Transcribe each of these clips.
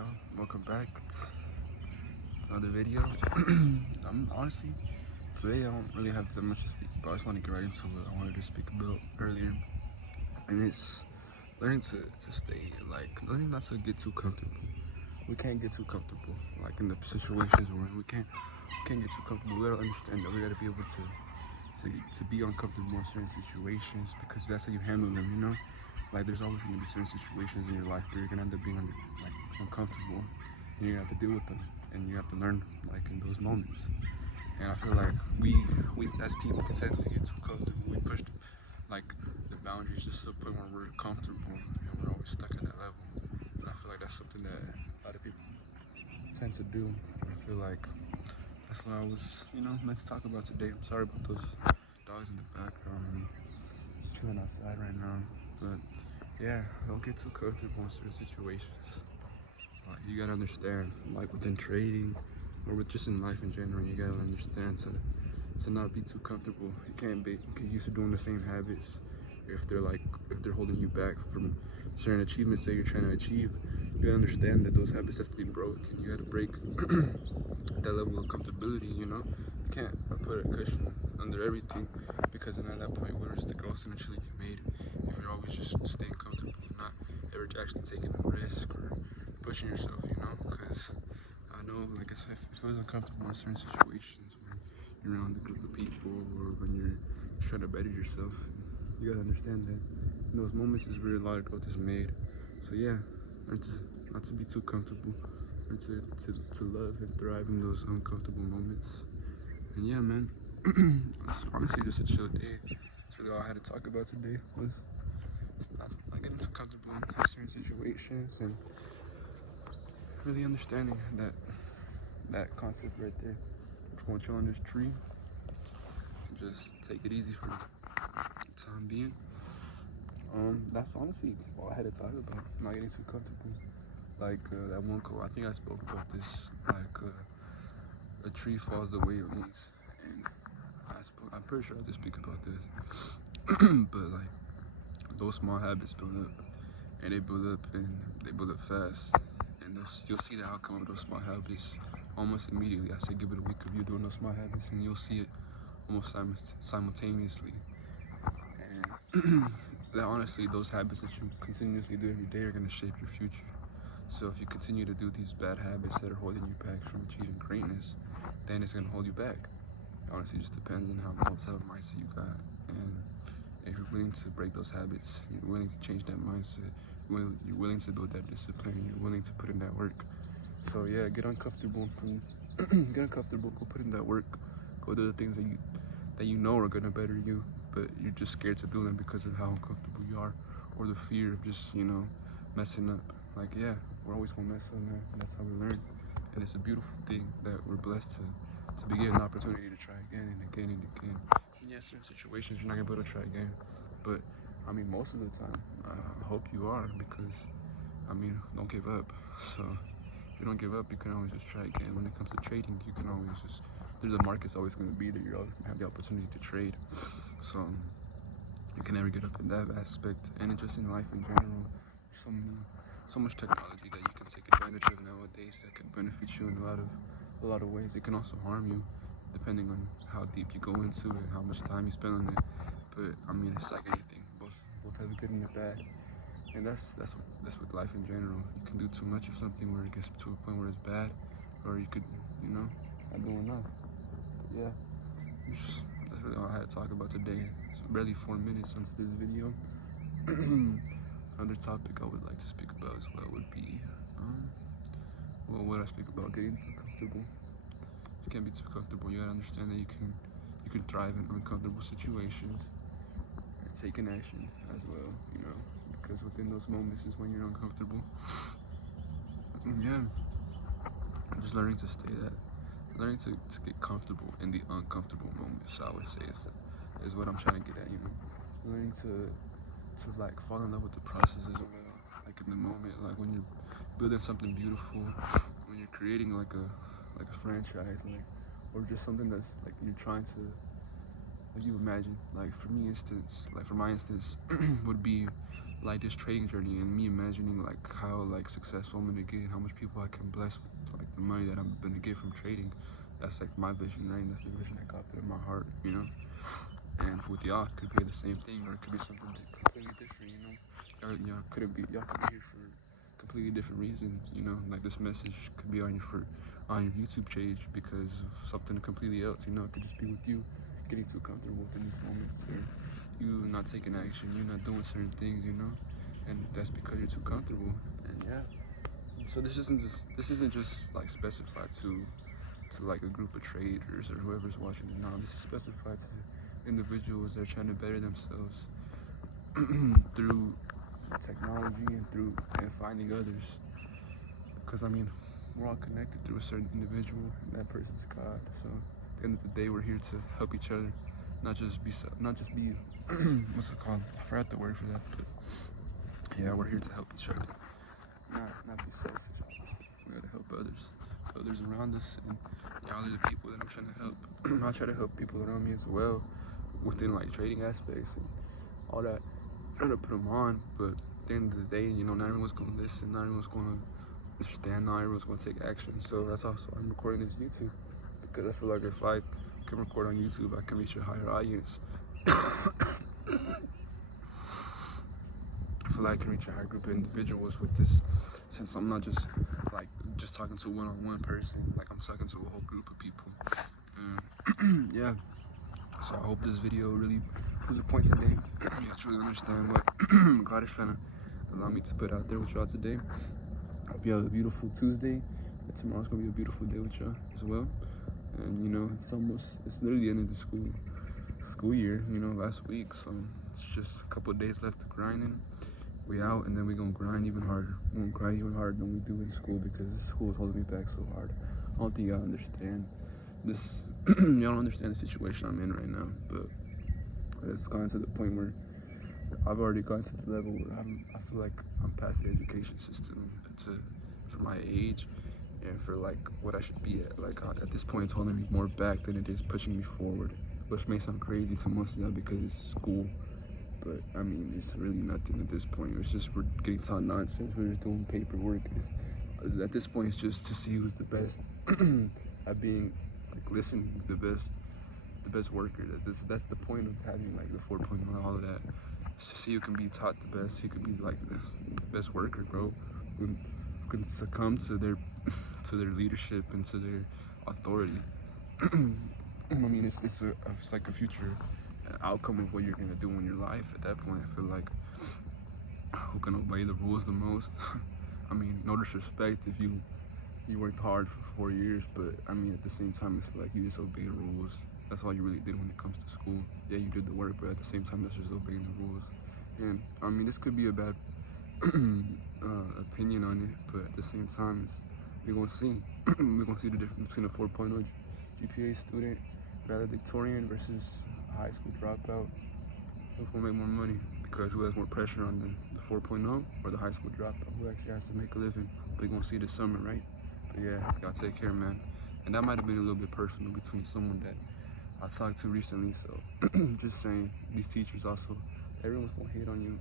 y'all? Welcome back to another video. I'm honestly today I don't really have that much to speak about. I just want to get right into what I wanted to speak about earlier, and it's learning to stay learning not to get too comfortable. We can't get too comfortable, like in the situations we're in. We can't get too comfortable. We gotta understand that we gotta be able to be uncomfortable in certain situations because that's how you handle them. Like there's always gonna be certain situations in your life where you're gonna end up being uncomfortable, and you have to deal with them, and you have to learn like in those moments. And I feel like we as people tend to get too comfortable. We push like the boundaries just to the point where we're comfortable and we're always stuck at that level. And I feel like that's something that a lot of people tend to do. And I feel like that's what I was, meant to talk about today. I'm sorry about those dogs in the background. I'm just chilling outside right now. But yeah, don't get too comfortable in certain situations. You gotta understand, like within trading or with just in life in general, you gotta understand to not be too comfortable. You can't get used to doing the same habits if they're holding you back from certain achievements that you're trying to achieve. You gotta understand that those habits have to be broken. You gotta break that level of comfortability. You can't put a cushion under everything because then at that point, where does the growth eventually be made if you're always just staying comfortable, not ever actually taking a risk or pushing yourself, because I know, like, if it was uncomfortable in certain situations when you're around a group of people or when you're trying to better yourself, you gotta understand that in those moments is where a lot of growth is made. So yeah, learn to not to be too comfortable, learn to love and thrive in those uncomfortable moments. And yeah, man, it's honestly just a chill day. That's really all I had to talk about today was not getting too comfortable in certain situations and really understanding that concept right there. Just want to chill on this tree and just take it easy for the time being. That's honestly all I had to talk about. Not getting too comfortable. Like that one quote, I think I spoke about this. Like a tree falls the way it leaves, and I'm pretty sure I did speak about this. But like those small habits build up, and they build up fast, and you'll see the outcome of those small habits almost immediately. I say give it a week of you doing those small habits, and you'll see it almost simultaneously. And that honestly, those habits that you continuously do every day are going to shape your future. So if you continue to do these bad habits that are holding you back from achieving greatness, then it's going to hold you back. It honestly just depends on how type of mindset you got, and if you're willing to break those habits, you're willing to change that mindset, you're willing to build that discipline, you're willing to put in that work. So yeah, get uncomfortable get uncomfortable, go put in that work, go do the things that you know are gonna better you, but you're just scared to do them because of how uncomfortable you are, or the fear of just messing up. Like yeah, we're always gonna mess up, man. And that's how we learn, and it's a beautiful thing that we're blessed to be given an opportunity to try again and again and again. And yeah, certain situations you're not gonna be able to try again, but I mean most of the time, I hope you are because don't give up. So if you don't give up, you can always just try again. When it comes to trading, you can always just the market's always going to be there. You're always going to have the opportunity to trade. So you can never get up in that aspect. And just in life in general, there's so much technology that you can take advantage of nowadays that could benefit you in a lot of ways. It can also harm you depending on how deep you go into it and how much time you spend on it. But it's like anything. Both have the good and the bad. And that's with life in general. You can do too much of something where it gets to a point where it's bad, or you could, not do enough. But yeah, that's really all I had to talk about today. It's barely 4 minutes into this video. Another topic I would like to speak about as well would be, what I speak about getting too comfortable. You can't be too comfortable. You gotta understand that you can thrive in uncomfortable situations and take an action as well. Because within those moments is when you're uncomfortable. Yeah, just learning to get comfortable in the uncomfortable moments. I would say is what I'm trying to get at. Learning to like fall in love with the process as well. Like in the moment, like when you're building something beautiful, when you're creating like a franchise, or just something that's like you're trying to like you imagine. Like for my instance would be like this trading journey and me imagining like how like successful I'm gonna get, how much people I can bless with like the money that I'm gonna get from trading. That's like my vision, right? And that's the vision I got put in my heart, you know. And with y'all, it could be the same thing, or it could be something completely different, you know. Y'all couldn't be, y'all could be here for completely different reason, you know. Like this message could be on your YouTube page because of something completely else, you know. It could just be with you getting too comfortable within these moments, or you not taking action, you not doing certain things, you know. And that's because you're too comfortable. And yeah. So this isn't just like specified to like a group of traders or whoever's watching it. No, this is specified to individuals that are trying to better themselves through technology and finding others. Because I mean, we're all connected through a certain individual, and that person's God. So at the end of the day, we're here to help each other, not just be what's it called? I forgot the word for that, but yeah, we're here to help each other, not be selfish. Obviously, we're here to help others around us, and y'all are the people that I'm trying to help. I try to help people around me as well within like trading aspects and all that. Trying to put them on, but at the end of the day, you know, not everyone's gonna listen, not everyone's gonna understand, not everyone's gonna take action. So that's also why I'm recording this YouTube, because I feel like if I can record on YouTube, I can reach a higher audience. I feel like I can reach a higher group of individuals with this, since I'm not just like just talking to one person, like I'm talking to a whole group of people. Yeah. So I hope this video really proves a point today. You guys really understand what God is trying to allow me to put out there with y'all today. I hope you have a beautiful Tuesday. And tomorrow's gonna be a beautiful day with y'all as well. And you know, it's literally the end of the school year, you know, last week. So it's just a couple of days left to grinding. We out, and then we gonna grind even harder. We're gonna grind even harder than we do in school, because school is holding me back so hard. I don't think y'all understand this. Y'all don't understand the situation I'm in right now, but it's gotten to the point where I've already gotten to the level where I feel like I'm past the education system for my age and for like what I should be at. Like at this point, it's holding me more back than it is pushing me forward, which may sound crazy to most of y'all because it's school. But I mean, it's really nothing at this point. It's just we're getting taught nonsense. We're just doing paperwork. At this point, it's just to see who's the best at being like listening, the best worker. That's the point of having like the 4.0 and all of that. So see who can be taught the best. Who could be like the best worker, bro. Who can succumb to their leadership and to their authority. I mean, it's like a future outcome of what you're gonna do in your life. At that point, I feel like who can obey the rules the most. I mean, no disrespect if you worked hard for 4 years, but I mean, at the same time, it's like you just obey the rules. That's all you really did when it comes to school. Yeah, you did the work, but at the same time, that's just obeying the rules. And I mean, this could be a bad opinion on it, but at the same time, we're gonna see. We're gonna see the difference between a 4.0 GPA student, valedictorian, versus a high school dropout. Who's gonna make more money? Because who has more pressure on them, the 4.0 or the high school dropout, who actually has to make a living? We're gonna see this summer, right? But yeah, y'all take care, man. And that might have been a little bit personal between someone that I talked to recently. So just saying, these teachers also, everyone's gonna hate on you.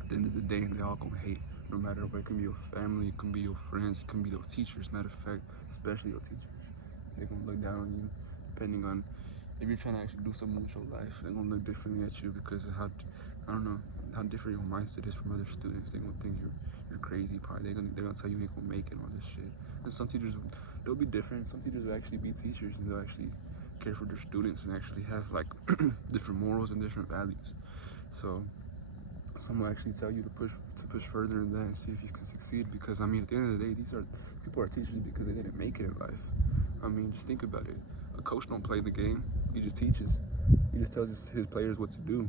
At the end of the day, they all gonna hate, no matter what. It can be your family, it can be your friends, it can be your teachers. Matter of fact, especially your teachers, they're gonna look down on you, depending on if you're trying to actually do something with your life. They're gonna look differently at you because of how, I don't know, how different your mindset is from other students. They're gonna think you're crazy. Probably they're gonna tell you ain't gonna make it and all this shit. And some teachers, they'll be different. Some teachers will actually be teachers and they'll actually care for their students and actually have like different morals and different values. So some will actually tell you to push further in that and see if you can succeed. Because I mean, at the end of the day, people are teachers because they didn't make it in life. I mean, just think about it. A coach don't play the game. He just teaches. He just tells his players what to do.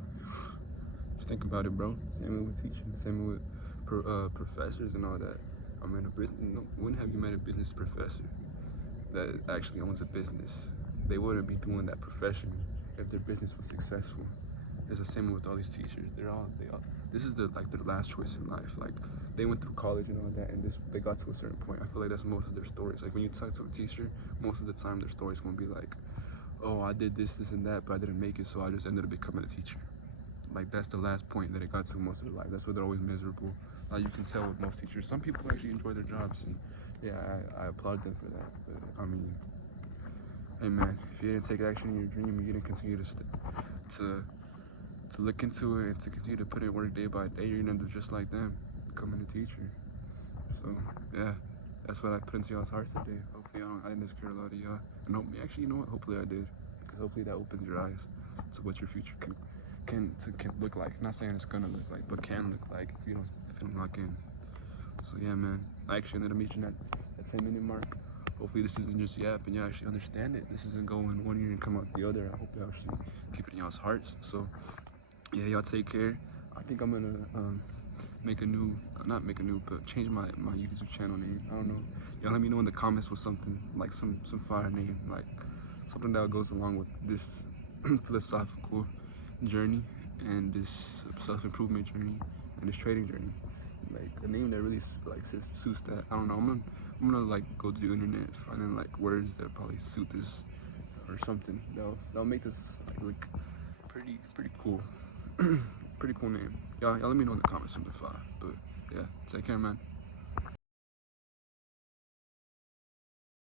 Just think about it, bro. Same way with teaching. Same way with professors and all that. I mean, when have you met a business professor that actually owns a business? They wouldn't be doing that profession if their business was successful. It's the same with all these teachers. This is their last choice in life. Like, they went through college and all that, and they got to a certain point. I feel like that's most of their stories. Like, when you talk to a teacher, most of the time their story's gonna be like, oh, I did this and that, but I didn't make it, so I just ended up becoming a teacher. like that's the last point that it got to most of their life. That's where they're always miserable. Like you can tell with most teachers. Some people actually enjoy their jobs, and yeah, I applaud them for that. But I mean, hey man, if you didn't take action in your dream, you didn't continue to look into it and to continue to put in work day by day, you're gonna end up just like them, becoming a teacher. So yeah, that's what I put into y'all's hearts today. Hopefully I didn't scare a lot of y'all. And actually, you know what? Hopefully I did. Because hopefully that opens your eyes to what your future can look like. Not saying it's gonna look like, but can look like if you don't lock in. So yeah, man. I actually ended up meeting at 10-minute mark. Hopefully this isn't just yap and you actually understand it. This isn't going one ear and come out the other. I hope you actually keep it in y'all's hearts. So yeah, y'all take care. I think I'm gonna but change my YouTube channel name. I don't know. Y'all let me know in the comments with something like some fire name, like something that goes along with this philosophical journey and this self-improvement journey and this trading journey. Like a name that really like suits that. I don't know. I'm gonna like go to the internet, finding like words that probably suit this or something. That'll make this like look pretty cool. Pretty cool name. Y'all let me know in the comments something fire. But yeah, take care, man.